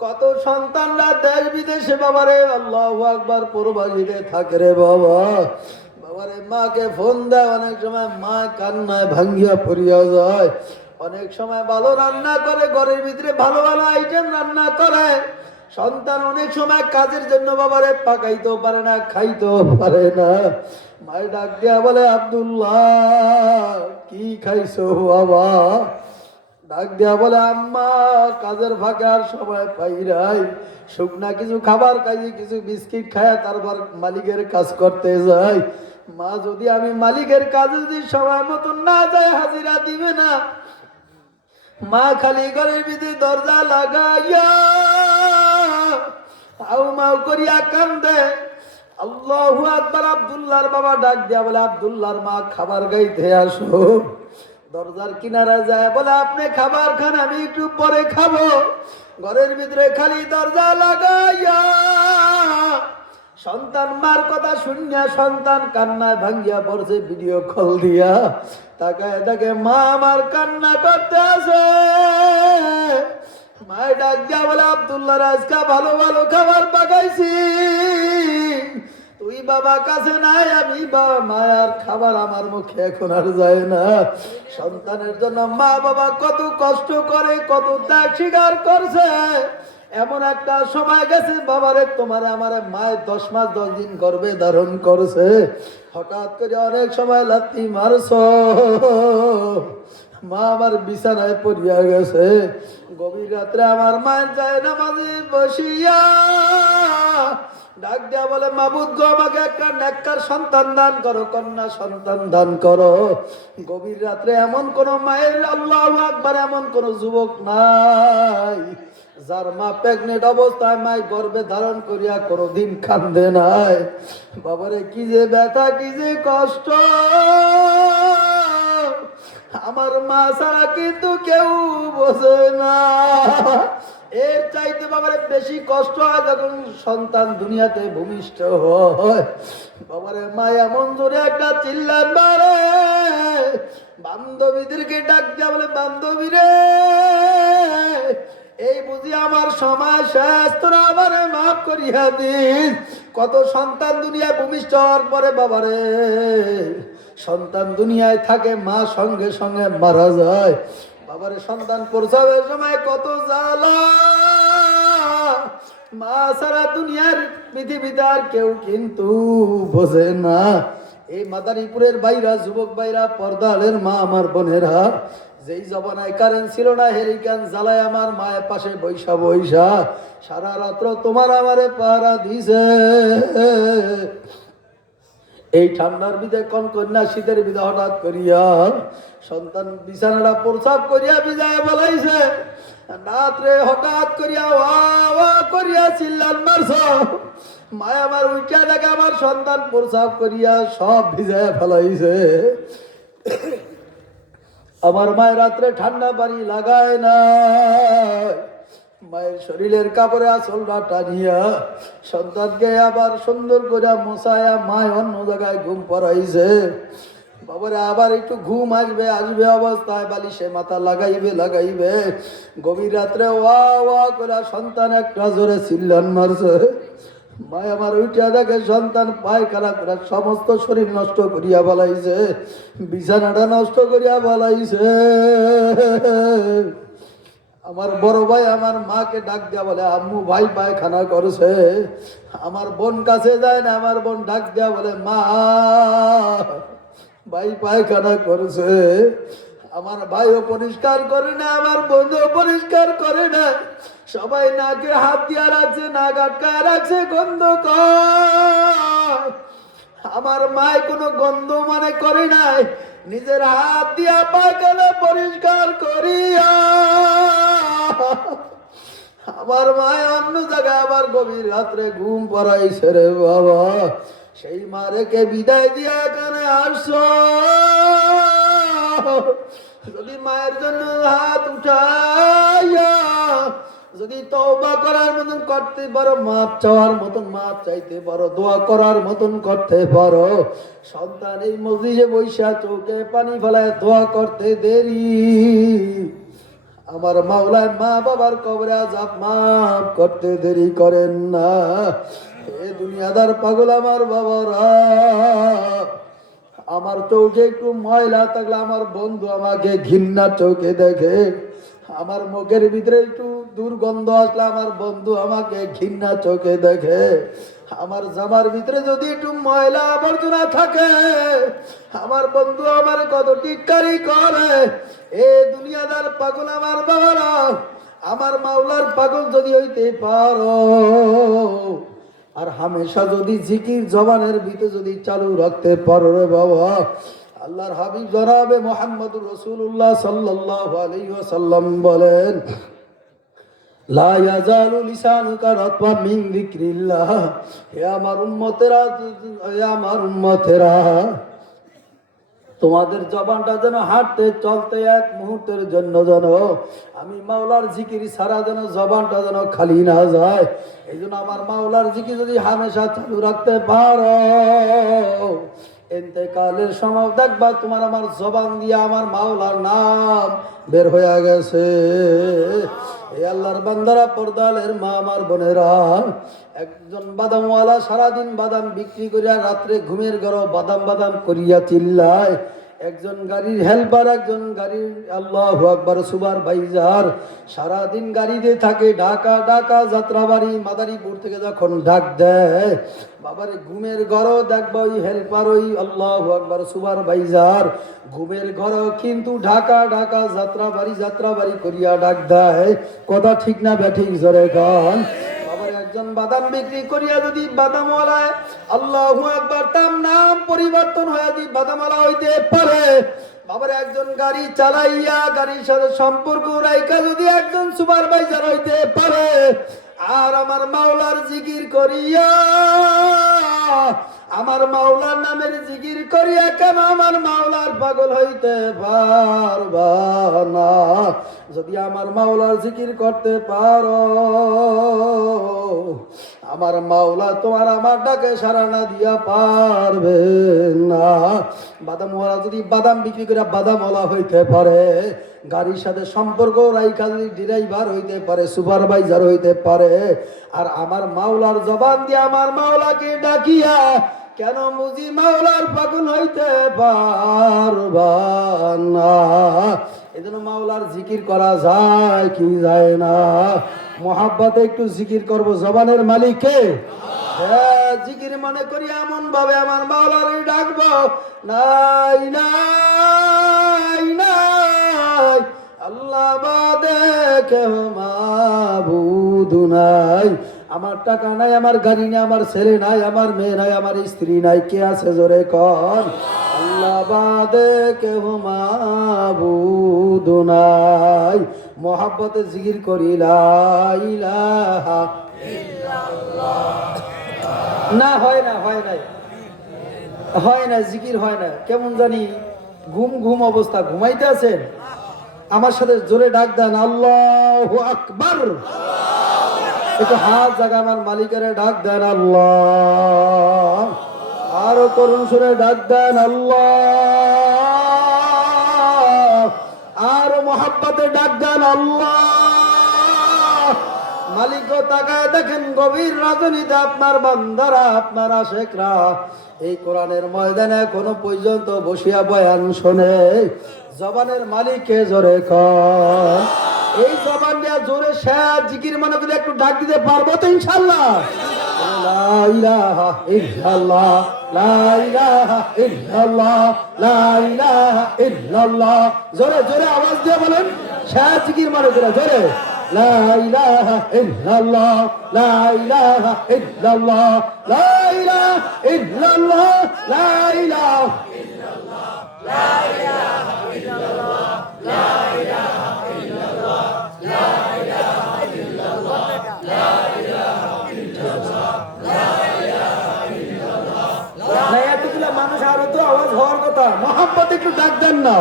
কত সন্তানরা দেশ বিদেশে বাবারে আল্লাহু আকবার প্রবাসীতে থাকে রে বাবা। বাবারে মাকে ফোন দেয়, অনেক সময় মা কান্নায় ভাঙ্গিয়া পড়িয়া যায়। অনেক সময় ভালো রান্না করে, ঘরের ভিতরে ভালো ভালো আইটেম রান্না করে, সন্তান অনেক সময় কাজের জন্য বাবারে পাকাইতেও পারে না, খাইতেও পারে না। মায়ের ডাক দিয়া বলে, আব্দুল্লাহ কি খাইছো বাবা? ডাক দিয়া বলে, আম্মা কাজের ফাঁকে আর সময় পাই নাই, শুকনা কিছু খাবার খাইছি, কিছু বিস্কিট খায় তারপর মালিকের কাজ করতে যাই। মা যদি আমি মালিকের কাজে যদি সময় মতন না যায়, হাজিরা দিবে না। মা খালি ঘরের ভিতরে দরজা লাগাইয়া হাউ মাউ করিয়া কান্দে। আল্লাহু আকবার। আব্দুল্লাহর বাবা ডাক দিয়া বলে, আব্দুল্লাহর মা খাবার গাইতে আসো। দরজার কিনারা যায় বলে, আপনি খাবার খান, আমি একটু পরে খাবো। ঘরের ভিতরে খালি দরজা লাগাইয়া সন্তান মার কথা শুনিয়া সন্তান কান্নায় ভাঙ্গিয়া পড়ছে। ভিডিও কল দিয়া তাকায় দেখে মা আমার কান্না করতে আছে। মায়ের ডাক দিয়া বলে, আব্দুল্লাহ আজকা ভালো ভালো খাবার পাকাইছি, তুই বাবা কাছে নাই, আমি বাবা। মায়ার খাবার আমার মুখে এখন আর যায় না। সন্তানের জন্য মা বাবা কত কষ্ট করে, কত ত্যাগ স্বীকার করছে। এমন একটা সময় গেছে বাবারে তোমার আমার মায়ের 10 মাস 10 দিন গর্ভে ধারণ করছে, হঠাৎ করে অনেক সময় লাথি মারছ, মা আমার বিছানায় পড়িয়া গেছে। গভীর রাত্রে আমার মায়ের যায় নামাজে বসিয়া ডাক দেয়া বলে, মাবুদ গো আমাকে একটা নেককার সন্তান দান করো, কন্যা সন্তান দান করো। গভীর রাত্রে এমন কোন মায়ের, আল্লাহু আকবার, এমন কোন যুবক নাই যার মা প্রেগনেন্ট অবস্থায় মাই গর্ভে ধারণ করিয়া কোনদিন কান্দে নাই। বাবারে কি যে ব্যথা, কি যে কষ্ট, আমার মা ছাড়া কিন্তু কেউ বোঝে না। এর চাইতে বাবারে বেশি কষ্ট হয় যখন সন্তান দুনিয়াতে ভূমিষ্ঠ হয়। বাবারে মা এমন জোরে একটা চিল্লান মারে, বান্ধবীদেরকে ডাক দেয়া বলে, বান্ধবী রে, এই বুঝি আমার সময় শেষ, তোরা আমারে মাফ করিয়া দিস। কত সন্তান দুনিয়ায় ভূমিষ্ঠ হওয়ার পরে বাবারে সন্তান দুনিয়ায় থাকে, মা সঙ্গে সঙ্গে মারা যায়। বাবারে সন্তান প্রসবের সময় কত জ্বালা, মা সারা দুনিয়ার পৃথিবীতে আর কেউ কিন্তু বোঝে না। এই মাদারীপুরের বাইরা, যুবক বাইরা, পর্দালের মা আমার বোনেরা, যেই জবানায় কারেন্ট ছিল না, হেরিকান জ্বালায় আমার মায়ের পাশে বৈশা বৈশা সারা রাত্র তোমার আমারে পাহারা দিছে। এই ঠান্ডার বিদে কনকন্যা শীতের বিদে হঠাৎ করিয়া সন্তান বিছানাটা প্রসাব করিয়া বিদায় বলাইছে। রাত্রে হঠাৎ করিয়া ওয়া ওয়া করিয়া চিল্লান মারছ, মায় আমার উঠা দেখে আমার সন্তান প্রসাব করিয়া সব ভিজায় ফেলাইছে। আমার মায়ের রাত্রে ঠান্ডা পানি লাগায় না, মায়ের শরীরের কাপড়ে আঁচলটা টানিয়া সন্তানকে আবার সুন্দর করে মশায়া মায় অন্য জায়গায় ঘুম পড়াইছে। বাবারে আবার একটু ঘুম আসবে আসবে অবস্থায় বালিশে মাথা লাগাইবে। গভীর রাত্রে ওয়া ওয়া করে সন্তান একটা জোরে চিল্লান মারছে। মায় আমার উঠিয়া দেখে সন্তান পায়খানা করে সমস্ত শরীর নষ্ট করিয়া বলাইছে, বিছানাটা নষ্ট করিয়া বলাইছে। আমার বড় ভাই আমার মাকে ডাক দিয়া বলে, আম্মু ভাই পায়খানা করছে। আমার বোন কাছে যায় না, আমার বোন ডাক দিয়া বলে, মা ভাই পায়খানা করছে। আমার ভাইও পরিষ্কার করে না, আমার বোনও পরিষ্কার করে না, সবাই নাকে হাত দিয়া রাখছে, নাক আটকায় রাখছে, গন্ধ কয়। আমার মায় কোনো গন্ধ মানে করে নাই, নিজের হাত দিয়া পায়খানা পরিষ্কার করিয়া আমার মায় অন্য জায়গায় আবার গভীর রাত্রে ঘুম পড়াইছে রে বাবা। সেই মারেকে বিদায় দিয়া এখানে আসছো, যদি মায়ের জন্য হাত উঠাইয়া যদি তওবা করার মতন করতে পারো, মাপ চাওয়ার মতন মাপ চাইতে পারো, দোয়া করার মতন করতে পারো, সন্তান এই মসজিদে বৈশা চোখে পানি ফেলায় দোয়া করতে দেরি। আমার মাওলায় মা বাবার কবরে আযাব মাফ করতে দেরি করেন না। এ দুনিয়াদার পাগল আমার বাবারা, আমার চোখে একটু ময়লা থাকলে আমার বন্ধু আমাকে ঘৃণার চোখে দেখে, আমার মুখের ভিতরে একটু দুর্গন্ধ আসলে আমার বন্ধু আমাকে ঘৃণা চোখে দেখে, আমার জামার ভিতরে যদি একটু ময়লা আবর্জনা থাকে আমার বন্ধু আমার কত টিটকারি করে। এ দুনিয়াদার পাগল আমার বাবারা, আমার মাওলার পাগল যদি হইতে পারো আর হামেশা যদি জিকির জবানের ভিতরে যদি চালু রাখতে পারো রে বাবা, আল্লাহর হাবিব জনাবে মুহাম্মদুর রাসূলুল্লাহ সাল্লাল্লাহু আলাইহি ওয়াসাল্লাম বলেন, লা ইয়াজালু লিসানুকা রাতওয়ান মিন যিকরিল্লাহ। হে আমার উম্মতেরা, তোমাদের জবানটা যেন হাঁটতে চলতে এক মুহূর্তের জন্য যেন আমি মাওলার জিকির ছাড়া যেন জবানটা যেন খালি না যায়। এই জন্য আমার মাওলার জিকির যদি হামেশা চালু রাখতে পারো, ইন্তেকালের সময় দেখবা তোমার আমার জবান দিয়ে আমার মাওলার নাম বের হয়ে গেছে। এই আল্লাহর বান্দারা, পর্দালের মা আমার বোনেরা, একজন বাদামওয়ালা সারাদিন বাদাম বিক্রি করিয়া রাত্রে ঘুমের ঘর বাদাম বাদাম করিয়া চিল্লায়, একজন গাড়ির হেল্পার, একজন গাড়ির আল্লাহু আকবার সুপারভাইজার সারাদিন গাড়িতে থাকে, ঢাকা ঢাকা যাত্রাবাড়ি মাদারীপুর থেকে যখন ডাক দেয়, বাবারে ঘুমের ঘরও দেখবো ওই হেল্পার, ওই আল্লাহু আকবার সুপারভাইজার ঘুমের ঘরও কিন্তু ঢাকা ঢাকা যাত্রাবাড়ি করিয়া ডাক দেয়। কথা ঠিক না ব্যাঠিক জোরে কন। একজন বাদাম বিক্রি করিয়া যদি বাদামওয়ালায় আল্লাহু আকবার তার নাম পরিবর্তন হয়ে যদি বাদামওয়ালা হইতে পারে, বাবার একজন গাড়ি চালাইয়া গাড়ির সাথে সম্পর্ক রাইখা যদি একজন সুপারভাইজার হইতে পারে, আর আমার মাওলার জিকির করিয়া, আমার মাওলার নামের জিকির করিয়া কেন আমার মাওলার পাগল হইতে পারবা না? যদি আমার মাওলার জিকির করতে পারো, আমার মাওলা তোমার আমার ডাকে সাড়া না দিয়া পারবে না। বাদামওয়ালা যদি বাদাম বিক্রি করে বাদামওয়ালা হইতে পারে, গাড়ির সাথে সম্পর্ক রাইখা যদি ড্রাইভার হইতে পারে, সুপারভাইজার হইতে পারে, আর আমার মাওলার জবান দিয়ে আমার মাওলাকে ডাকিয়া কেন মুজি মাওলার পাগল হইতে পারবা না? এজন্য মাওলার জিকির করা যায় কি যায় না? মোহাব্বতে একটু জিকির করব জবানের মালিককে। হ্যাঁ, জিকির মনে করি এমন ভাবে আমার মাওলারে ডাকবো, নাই নাই নাই আল্লাহ বাদে কেহ মাবুদ নাই। আমার টাকা নাই, আমার গাড়ি নাই, আমার ছেলে নাই, আমার মেয়ে নাই, আমার স্ত্রী নাই, কে আছে জোরে কন? আল্লাহ বাদে কেহ মাবুদ নাই। মোহাব্বতে জিকির করি লা ইলাহা ইল্লাল্লাহ। না হয় না, হয় না, জিকির হয় না, কেমন জানি ঘুম অবস্থা। ঘুমাইতে আছেন? আমার সাথে জোরে ডাক দেন আল্লাহু আকবার। একটু হাত জায়গা আমার মালিকের ডাক দেন আল্লাহ। আরো করুন সুরে ডাক দেন আল্লাহ। আরো মোহাব্বতে ডাক দেন আল্লাহ। মালিক তাকায় দেখেন গভীর রজনীতে আপনার বান্দারা, আপনার আশেকরা এই কোরআনের ময়দানে কোনো পর্যন্ত বসিয়া বয়ান শোনে। জবানের মালিককে জোরে কর। এই জবান দিয়া জোরে শেষ জিকির মনে করে একটু ডাক দিতে পারবো তো ইনশাআল্লাহ? লা ইলাহা ইল্লাল্লাহ, লা ইলাহা ইল্লাল্লাহ, লা ইলাহা ইল্লাল্লাহ। জোরে জোরে আওয়াজ দিয়ে বলেন, শেষ জিকির মনে করে জোরে। লা ইলাহা ইল্লাল্লাহ, লা ইলাহা ইল্লাল্লাহ, লা ইলাহা ইল্লাল্লাহ, লা ইলাহা ইল্লাল্লাহ, লা ইলাহা ইল্লাল্লাহ, লা ইলাহা ইল্লাল্লাহ, লা ইলাহা ইল্লাল্লাহ, লা ইলাহা ইল্লাল্লাহ, লা ইলাহা ইল্লাল্লাহ। না, এতগুলা মানুষ আরো তো আওয়াজ হওয়ার কথা। মোহাম্মদ একটু ডাক দেন না।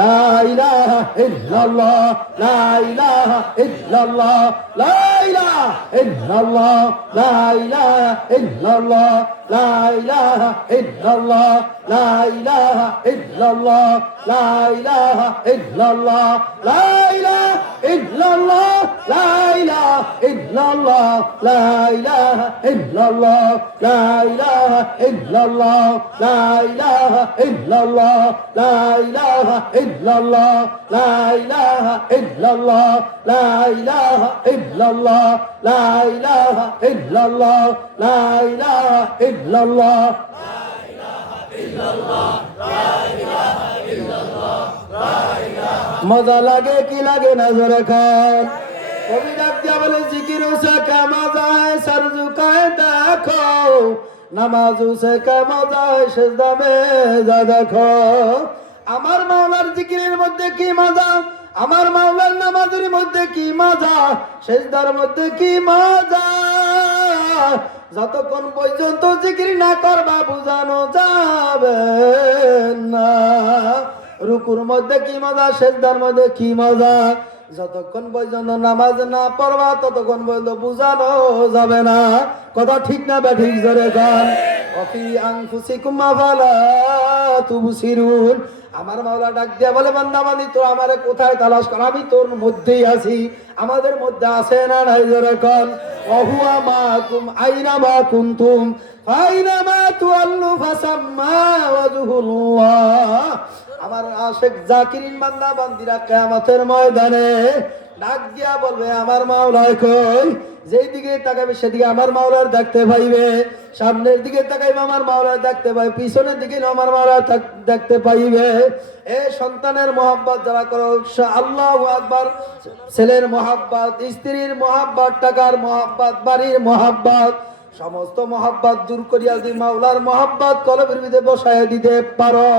লা ইলাহা ইল্লাল্লাহ, লা ইলাহা ইল্লাল্লাহ, লা ইলাহা ইল্লাল্লাহ, লা ইলাহা ইল্লাল্লাহ, লা ইলাহা ইল্লাল্লাহ, লা ইলাহা ইল্লাল্লাহ, লা ইলাহা ইল্লাল্লাহ, লা ইলাহা ইল্লাল্লাহ, লা ইলাহা ইল্লাল্লাহ, লা ইলাহা ইল্লাল্লাহ, লা ইলাহা ইল্লাল্লাহ, লা ইলাহা ইল্লাল্লাহ, লা ইলাহা ইল্লাল্লাহ, লা ইলাহা ইল্লাল্লাহ, লা ইলাহা ইল্লাল্লাহ, লা ইলাহা ইল্লাল্লাহ, লা ইলাহা ইল্লাল্লাহ, লা ইলাহা ইল্লাল্লাহ, লা ইলাহা ইল্লাল্লাহ, লা ইলাহা। মজা লাগে কি লাগে না জোরে খান। কবি ডাক দিয়া বলে জিকির সে কা মজা है सर झुकाए देखो, নামাজু সে কা মজা है সিজদা মে যা দেখো। আমার মাওলার জিকিরের মধ্যে কি মজা, আমার মাওলার নামাজের মধ্যে কি মজা, সিজদার মধ্যে কি মজা। যতক্ষণ পর্যন্ত জিকির না করবা বুঝানো যাবে না। রুকুর মধ্যে কি মজা, সিজদার মধ্যে কি মজা। যতক্ষণ পর্যন্ত নামাজ না পড়বা ততক্ষণ পর্যন্ত বুঝানো যাবে না। কথা ঠিক না ব্যাঠিক জোরে গান। ওয়াফি আনফুসিকুম আফালা তুবসিরুন। আমার মাওলা ডাক দিয়া বলে বান্দা বান্দি তো আমারে কোথায় তালাশ কর, আমি তোর মধ্যেই আছি। আমাদের মধ্যে আছে না নাই যেরকম ওহুয়া মাকুম আইনামা কুনতুম ফাইনামা তুআল্লু ফাসাম্মা ওয়াজহুল্লাহ। আমার আশিক জাকিরিন বান্দা বান্দিরা কিয়ামতের ময়দানে ডাক দিয়া বলবে আমার মাওলা কই, যেই দিকে তাকাবে সেদিকে আমার মাওলার দেখতে পাইবে, সামনের দিকে তাকাইবে আমার মাওলার দেখতে পাইবে, পিছনের দিকে আমার মাওলা দেখতে পাইবে। এ সন্তানের মহব্বত যারা করো আল্লাহু আকবার, ছেলের মহব্বত, স্ত্রীর মহব্বত, টাকার মহব্বত, বাড়ির মহব্বত, সমস্ত মহব্বত দূর করিয়া যদি মাওলার মহব্বত কলবের ভিতরে বসায় দিতে পারো,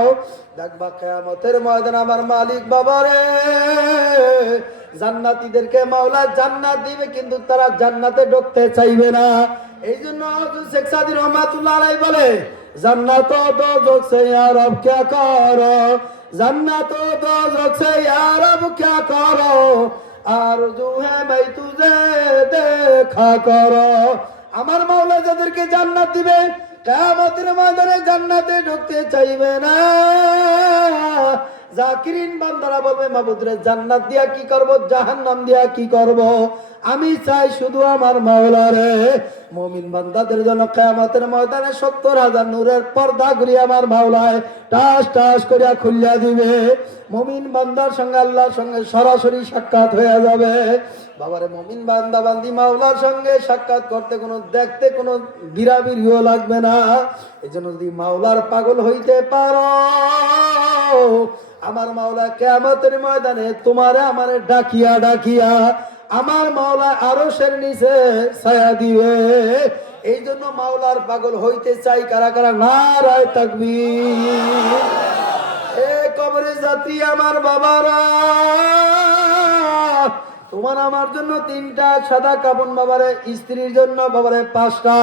দেখবা কিয়ামতের ময়দানে আমার মালিক বাবারে জান্নাতীদেরকে মাওলা জান্নাত দিবে, কিন্তু তারা জান্নাতে ঢুকতে চাইবে না। এই জন্য শেখ সাদি রহমাতুল্লাহ আলাইহি বলে জান্নাত ও দোজখ সে ইয়া রব क्या करो, জান্নাত ও দোজখ সে ইয়া রব क्या करो, আরজু है मैं तुझे देखा करो। আমার মাওলা যাদেরকে জান্নাত দিবে কিয়ামতের ময়দানে জান্নাতে ঢুকতে চাইবে না। জাকিরিন বান্দারা বলবে মাবুদ রে জান্নাত দিয়া কি করব, জাহান্নাম দিয়া কি করব, আমি চাই শুধু আমার মাওলা রে। মুমিন বান্দাদের জন্য কিয়ামতের ময়দানে 70,000 নূরের পর্দা গুলি আমার মাওলায় টাস টাস করিয়া খুলিয়া দিবে। মুমিন বান্দার সঙ্গে আল্লাহর সঙ্গে সরাসরি সাক্ষাৎ হয়ে যাবে। বাবারে মুমিন বান্দা বান্দি মাওলার সঙ্গে সাক্ষাৎ করতে কোনো দেখতে কোনো বিরাবিরিও লাগবে না। এজন্য যদি মাওলার পাগল হইতে পারো, আমার মাওলা কিয়ামতের ময়দানে তোমারে আমারে ডাকিয়া ডাকিয়া আমার মাওলা আরশের নিচে ছায়া দিবে। এই জন্য মাওলার পাগল হইতে চাই কারা কারা? নারায়ে তাকবীর। এ কবরে যাত্রী আমার বাবারা, তোমার আমার জন্য 3টা সাদা কাফন বাবারে, স্ত্রীর জন্য বাবারে 5টা,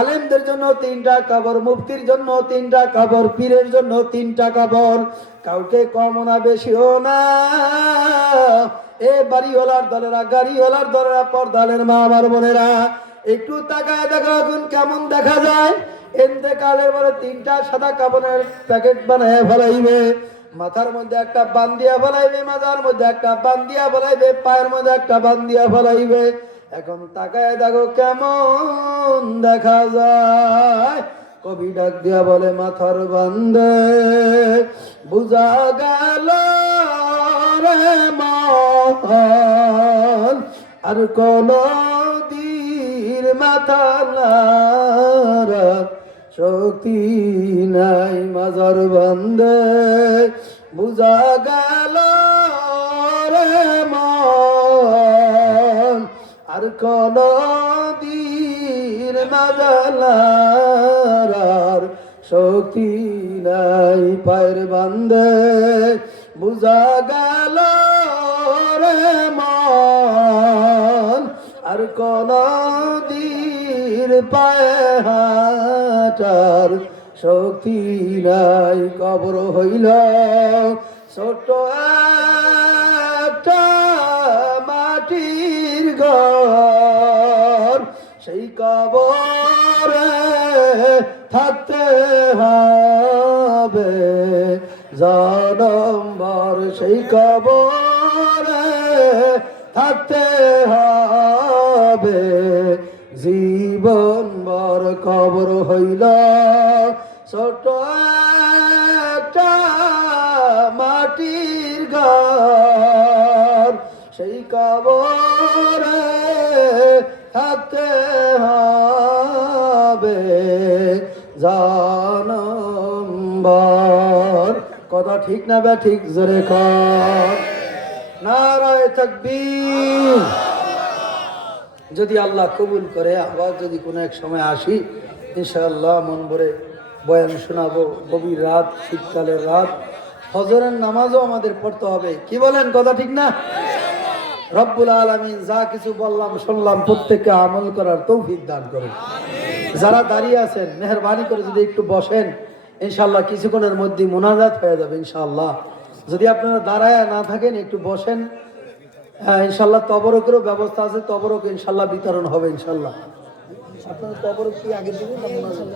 আলেমদের জন্য 3টা কবর, মুফতির জন্য 3টা কবর, পীরের জন্য 3টা কবর। কাউকে কম না বেশিও না। এ বাড়িওয়ালার দলেরা, গাড়িওয়ালার দলেরা, পর্দালের মা আমার বোনেরা, একটু তাকায় দেখো এখন কেমন দেখা যায়। ইন্তেকালের পরে 3টা সাদা কাফনের প্যাকেট বানায় ফেলাইবে, মাথার মধ্যে একটা বান্দিয়া ফেলাইবে, মাথার মধ্যে একটা বান্দিয়া ফেলাইবে, পায়ের মধ্যে একটা বান্দিয়া ফেলাইবে। এখন তাকায় দেখো কেমন দেখা যায়। কবি ডাক দিয়া বলে মাথার বান্দে বুঝা গেল রে মন, আর কোন দিন মাথা নাড়া শক্তি নাই। মাজার বান্দে বুঝা গেল রে মন, আর কোন দিন মাজালার শক্তি নাই। পায়ের বান্দে বুঝা গেল রে মন, আর কোন দিন পায়ে হাঁটার শক্তি নাই। কবর হইল ছোট একটা মাটির ঘর, সেই কবরে থাকতে হবে জনমভর, সেই কবরে থাকতে হবে জীবনভর। কবর হইল ছোট একটা মাটির ঘর, সেই কবরে থাকতে হবে জনমভর। কথা ঠিক না বে ঠিক? জোরে কর নারায়ে তাকবীর। যদি আল্লাহ কবুল করে আবার যদি কোনো এক সময় আসি ইনশাআল্লাহ মন ভরে বয়ান শোনাবো। গভীর রাত, শীতকালের রাত, ফজরের নামাজও আমাদের পড়তে হবে। কি বলেন? কথা ঠিক না? রব্বুল আলামিন যা কিছু বললাম শুনলাম প্রত্যেককে আমল করার তৌফিক দান করুন। যারা দাঁড়িয়ে আছেন মেহেরবানি করে যদি একটু বসেন, ইনশাআল্লাহ কিছুক্ষণের মধ্যে মুনাজাত হয়ে যাবে ইনশাআল্লাহ। যদি আপনারা দাঁড়ায় না থাকেন একটু বসেন, ইনশাআল্লাহ তবরকেরও ব্যবস্থা আছে, তবরক ইনশাআল্লাহ বিতরণ হবে ইনশাআল্লাহ। আপনারা তবরক কি আগে দিবেন না মুনাজাত?